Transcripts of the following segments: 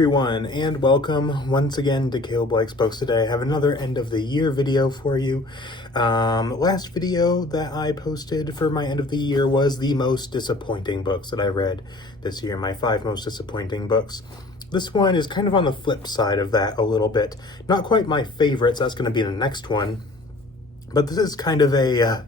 everyone, and welcome once again to Caleb Likes Books. Today I have another end of the year video for you. Last video that I posted for my end of the year was the most disappointing books that I read this year, my 5 most disappointing books. This one is kind of on the flip side of that a little bit. Not quite my favorites, that's going to be the next one, but this is kind of a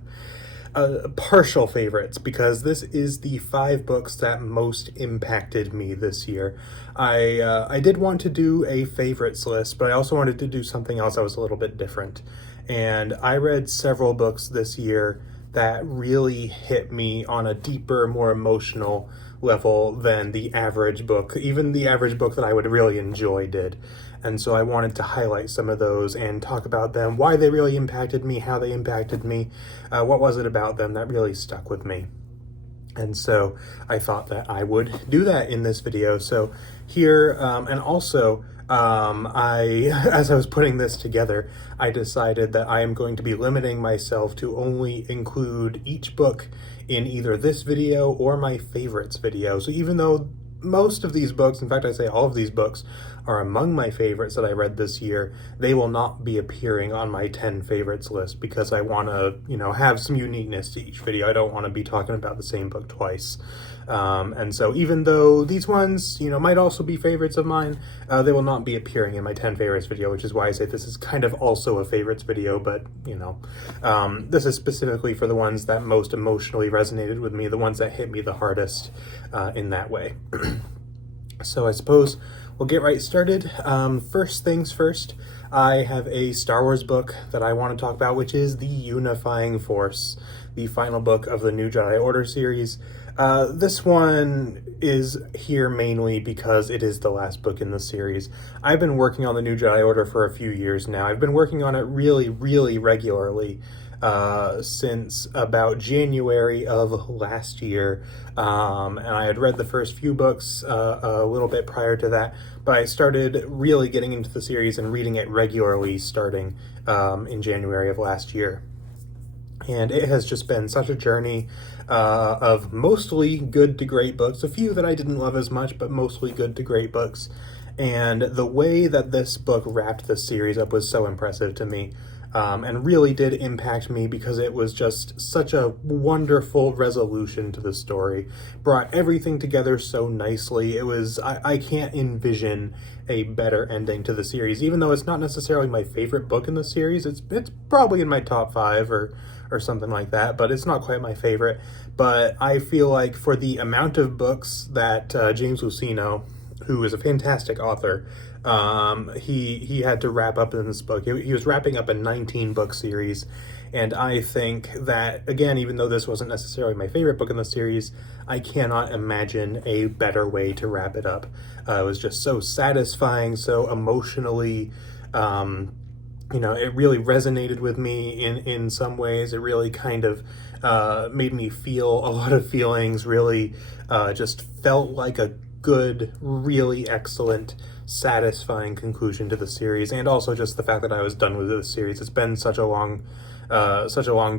partial favorites, because this is the 5 books that most impacted me this year. I did want to do a favorites list, but I also wanted to do something else that was a little bit different. And I read several books this year that really hit me on a deeper, more emotional level than the average book, even the average book that I would really enjoy did. And so I wanted to highlight some of those and talk about them, why they really impacted me, how they impacted me, what was it about them that really stuck with me. And so I thought that I would do that in this video. So here, and also, as I was putting this together, I decided that I am going to be limiting myself to only include each book in either this video or my favorites video. So even though most of these books, in fact, I say all of these books, are among my favorites that I read this year, they will not be appearing on my 10 favorites list, because I want to, have some uniqueness to each video. I don't want to be talking about the same book twice. And so even though these ones, might also be favorites of mine, they will not be appearing in my 10 favorites video, which is why I say this is kind of also a favorites video, but, this is specifically for the ones that most emotionally resonated with me, the ones that hit me the hardest in that way. So I suppose we'll get right started. First things first, I have a Star Wars book that I want to talk about, which is The Unifying Force, the final book of the New Jedi Order series. This one is here mainly because it is the last book in the series. I've been working on the New Jedi Order for a few years now. I've been working on it really, really regularly since about January of last year, and I had read the first few books a little bit prior to that, but I started really getting into the series and reading it regularly starting in January of last year. And it has just been such a journey of mostly good to great books, a few that I didn't love as much, but mostly good to great books. And the way that this book wrapped the series up was so impressive to me. And really did impact me, because it was just such a wonderful resolution to the story. Brought everything together so nicely. It was, I can't envision a better ending to the series, even though it's not necessarily my favorite book in the series. It's probably in my top 5 or something like that, but it's not quite my favorite. But I feel like for the amount of books that James Luceno, who is a fantastic author, he had to wrap up in this book. He was wrapping up a 19-book series, and I think that, again, even though this wasn't necessarily my favorite book in the series, I cannot imagine a better way to wrap it up. It was just so satisfying, so emotionally, it really resonated with me in some ways. It really kind of made me feel a lot of feelings, really just felt like a good, really excellent, satisfying conclusion to the series, and also just the fact that I was done with the series. It's been such a long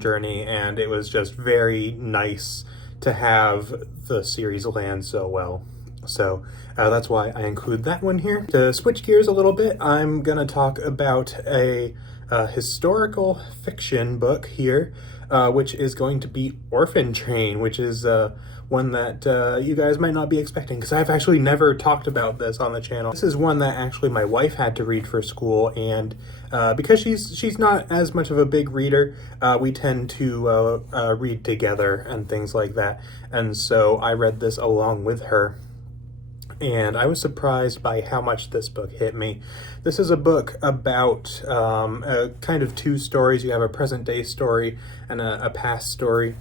journey, and it was just very nice to have the series land so well. So that's why I include that one here. To switch gears a little bit, I'm gonna talk about a historical fiction book here, which is going to be Orphan Train, which is one that you guys might not be expecting, because I've actually never talked about this on the channel. This is one that actually my wife had to read for school, and because she's not as much of a big reader, we tend to read together and things like that. And so I read this along with her, and I was surprised by how much this book hit me. This is a book about kind of 2 stories. You have a present day story and a past story,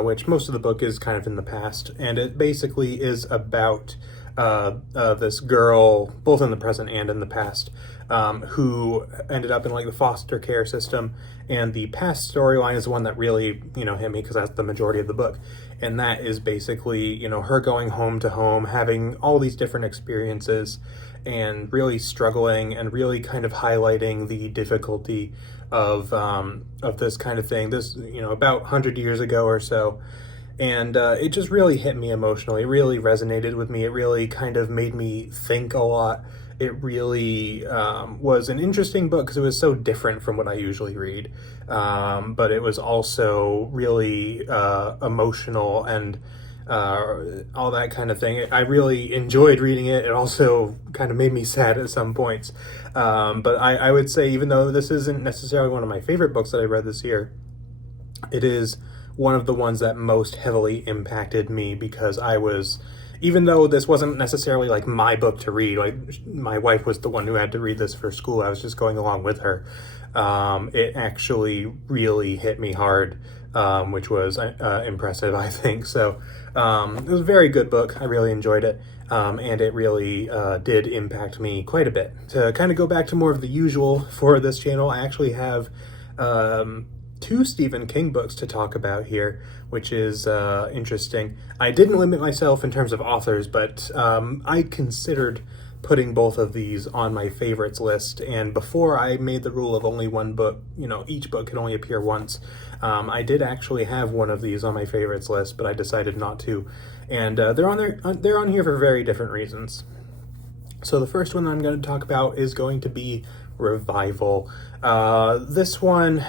which most of the book is kind of in the past. And it basically is about this girl, both in the present and in the past, who ended up in like the foster care system. And the past storyline is the one that really, hit me, because that's the majority of the book. And that is basically, her going home to home, having all these different experiences, and really struggling, and really kind of highlighting the difficulty of this kind of thing. This, about 100 years ago or so, And it just really hit me emotionally. It really resonated with me. It really kind of made me think a lot. It really was an interesting book because it was so different from what I usually read. But it was also really emotional and all that kind of thing. I really enjoyed reading it. It also kind of made me sad at some points. But I would say, even though this isn't necessarily one of my favorite books that I read this year, it is one of the ones that most heavily impacted me because I was, even though this wasn't necessarily like my book to read, like my wife was the one who had to read this for school, I was just going along with her. It actually really hit me hard, which was impressive, I think. So it was a very good book. I really enjoyed it. And it really did impact me quite a bit. To kind of go back to more of the usual for this channel, I actually have two Stephen King books to talk about here, which is interesting. I didn't limit myself in terms of authors, but I considered putting both of these on my favorites list, and before I made the rule of only one book, each book can only appear once, I did actually have one of these on my favorites list, but I decided not to, and they're on here for very different reasons. So the first one I'm going to talk about is going to be Revival. This one,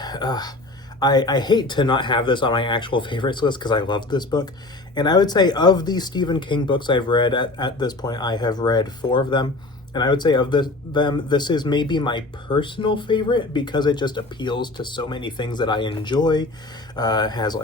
I hate to not have this on my actual favorites list because I loved this book. And I would say of these Stephen King books I've read at this point, I have read 4 of them. And I would say of them, this is maybe my personal favorite because it just appeals to so many things that I enjoy. It has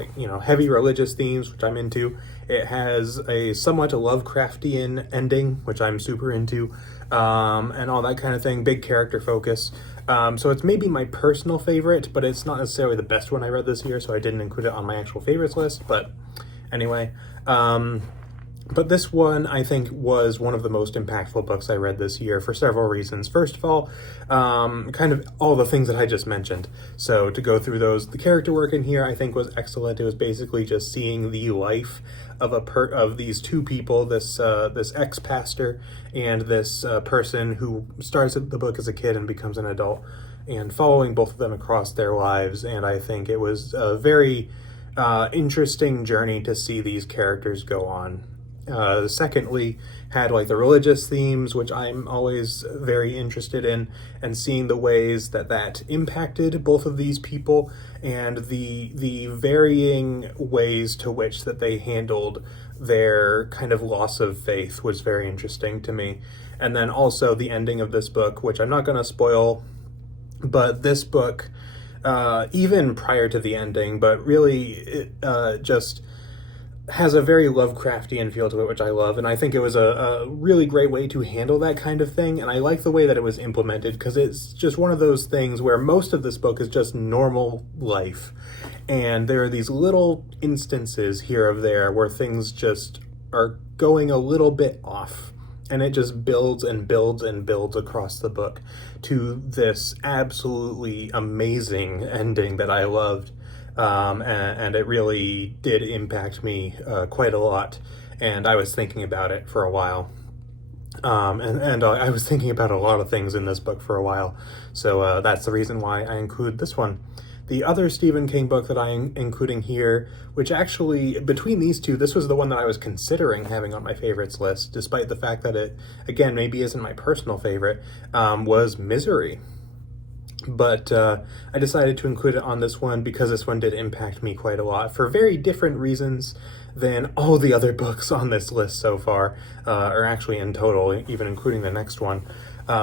heavy religious themes, which I'm into. It has a somewhat Lovecraftian ending, which I'm super into, and all that kind of thing. Big character focus. So it's maybe my personal favorite, but it's not necessarily the best one I read this year, so I didn't include it on my actual favorites list. But anyway, but this one I think was one of the most impactful books I read this year for several reasons. First of all, kind of all the things that I just mentioned. So to go through those, the character work in here I think was excellent. It was basically just seeing the life of these two people, this ex-pastor and this person who starts the book as a kid and becomes an adult, and following both of them across their lives. And I think it was a very interesting journey to see these characters go on. Secondly, had the religious themes, which I'm always very interested in, and seeing the ways that impacted both of these people and the varying ways to which that they handled their kind of loss of faith was very interesting to me. And then also the ending of this book, which I'm not going to spoil, but this book, even prior to the ending, but really it just has a very Lovecraftian feel to it, which I love, and I think it was a really great way to handle that kind of thing, and I like the way that it was implemented, because it's just one of those things where most of this book is just normal life, and there are these little instances here or there where things just are going a little bit off, and it just builds and builds and builds across the book to this absolutely amazing ending that I loved. And it really did impact me quite a lot, and I was thinking about it for a while. And I was thinking about a lot of things in this book for a while, so that's the reason why I include this one. The other Stephen King book that I'm including here, which actually, between these two, this was the one that I was considering having on my favorites list, despite the fact that it, again, maybe isn't my personal favorite, was Misery. But I decided to include it on this one because this one did impact me quite a lot for very different reasons than all the other books on this list so far, or actually in total, even including the next one,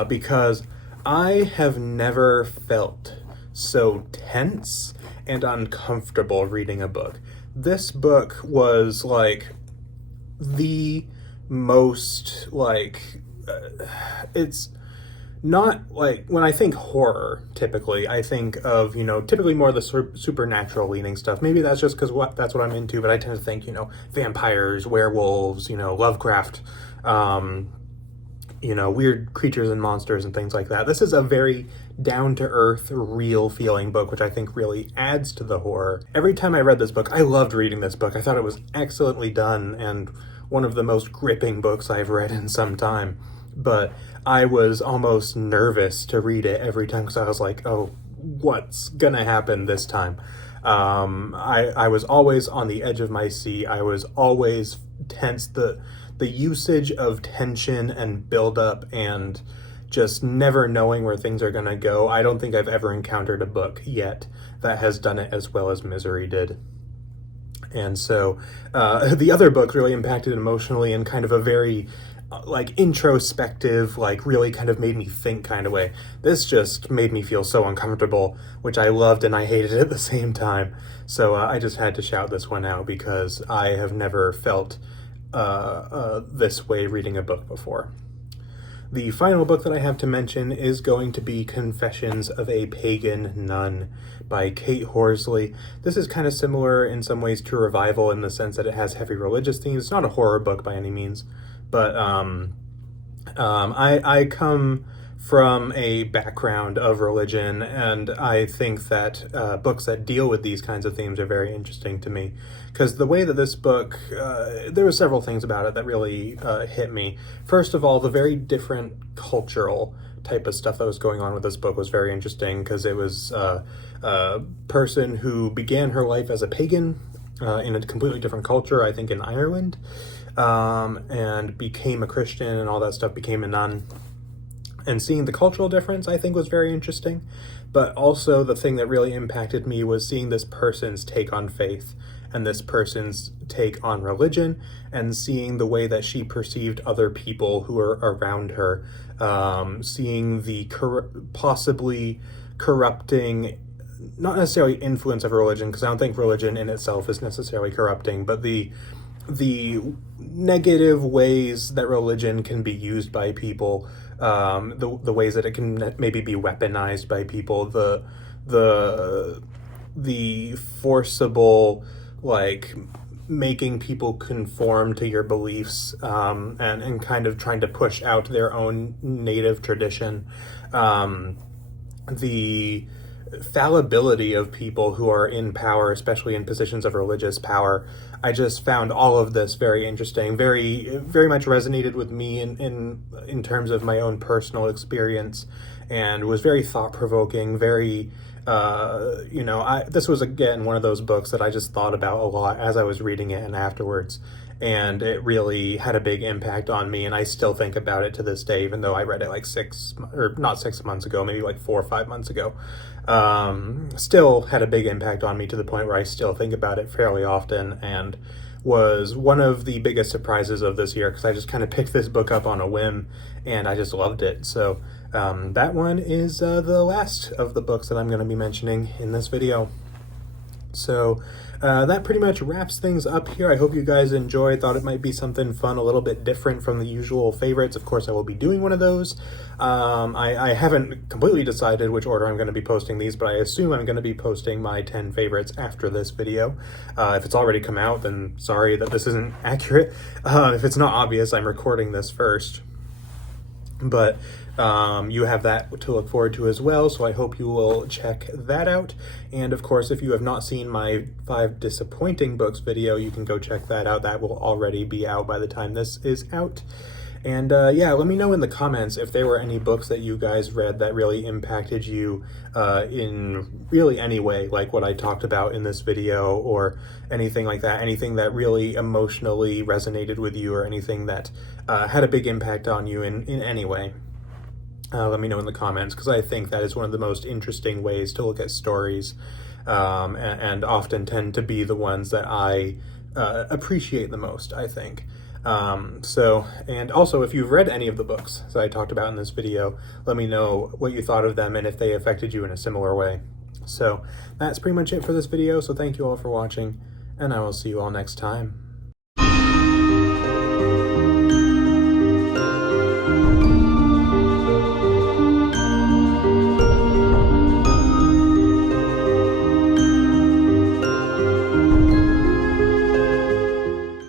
because I have never felt so tense and uncomfortable reading a book. This book was the most it's not when I think horror, typically, I think of, typically more of the supernatural leaning stuff. Maybe that's just because that's what I'm into, but I tend to think, vampires, werewolves, Lovecraft, weird creatures and monsters and things like that. This is a very down-to-earth, real-feeling book, which I think really adds to the horror. Every time I read this book, I loved reading this book. I thought it was excellently done and one of the most gripping books I've read in some time. But I was almost nervous to read it every time because I was like, oh, what's gonna happen this time? I was always on the edge of my seat. I was always tense. The usage of tension and buildup and just never knowing where things are going to go. I don't think I've ever encountered a book yet that has done it as well as Misery did. And so the other book really impacted emotionally in kind of a very like introspective, like really kind of made me think kind of way. This just made me feel so uncomfortable, which I loved and I hated at the same time. So I just had to shout this one out because I have never felt this way reading a book before. The final book that I have to mention is going to be Confessions of a Pagan Nun by Kate Horsley. This is kind of similar in some ways to Revival in the sense that it has heavy religious themes. It's not a horror book by any means, but I come from a background of religion, and I think that books that deal with these kinds of themes are very interesting to me, because the way that this book, there were several things about it that really hit me. First of all, the very different cultural type of stuff that was going on with this book was very interesting, because it was a person who began her life as a pagan in a completely different culture, I think in Ireland, and became a Christian and all that stuff, became a nun. And seeing the cultural difference, I think, was very interesting. But also the thing that really impacted me was seeing this person's take on faith and this person's take on religion, and seeing the way that she perceived other people who were around her, seeing the possibly corrupting, not necessarily influence of religion, because I don't think religion in itself is necessarily corrupting, but the negative ways that religion can be used by people, the ways that it can maybe be weaponized by people, the forcible, like, making people conform to your beliefs, and kind of trying to push out their own native tradition, the fallibility of people who are in power, especially in positions of religious power. I just found all of this very interesting, very much resonated with me in terms of my own personal experience, and was very thought-provoking, very, this was, again, one of those books that I just thought about a lot as I was reading it and afterwards, and it really had a big impact on me, and I still think about it to this day, even though I read it like not 6 months ago, maybe like 4 or 5 months ago. Still had a big impact on me to the point where I still think about it fairly often, and was one of the biggest surprises of this year, because I just kind of picked this book up on a whim, and I just loved it. So that one is the last of the books that I'm going to be mentioning in this video. So that pretty much wraps things up here. I hope you guys enjoyed. Thought it might be something fun, a little bit different from the usual favorites. Of course, I will be doing one of those. I haven't completely decided which order I'm going to be posting these, but I assume I'm going to be posting my 10 favorites after this video. If it's already come out, then sorry that this isn't accurate. If it's not obvious, I'm recording this first. But you have that to look forward to as well, so I hope you will check that out. And of course, if you have not seen my 5 disappointing books video, you can go check that out. That will already be out by the time this is out. And yeah, let me know in the comments if there were any books that you guys read that really impacted you in really any way, like what I talked about in this video, or anything like that, anything that really emotionally resonated with you, or anything that had a big impact on you in any way. Let me know in the comments, because I think that is one of the most interesting ways to look at stories, and often tend to be the ones that I appreciate the most, I think. And also, if you've read any of the books that I talked about in this video, let me know what you thought of them and if they affected you in a similar way. So that's pretty much it for this video, so thank you all for watching, and I will see you all next time.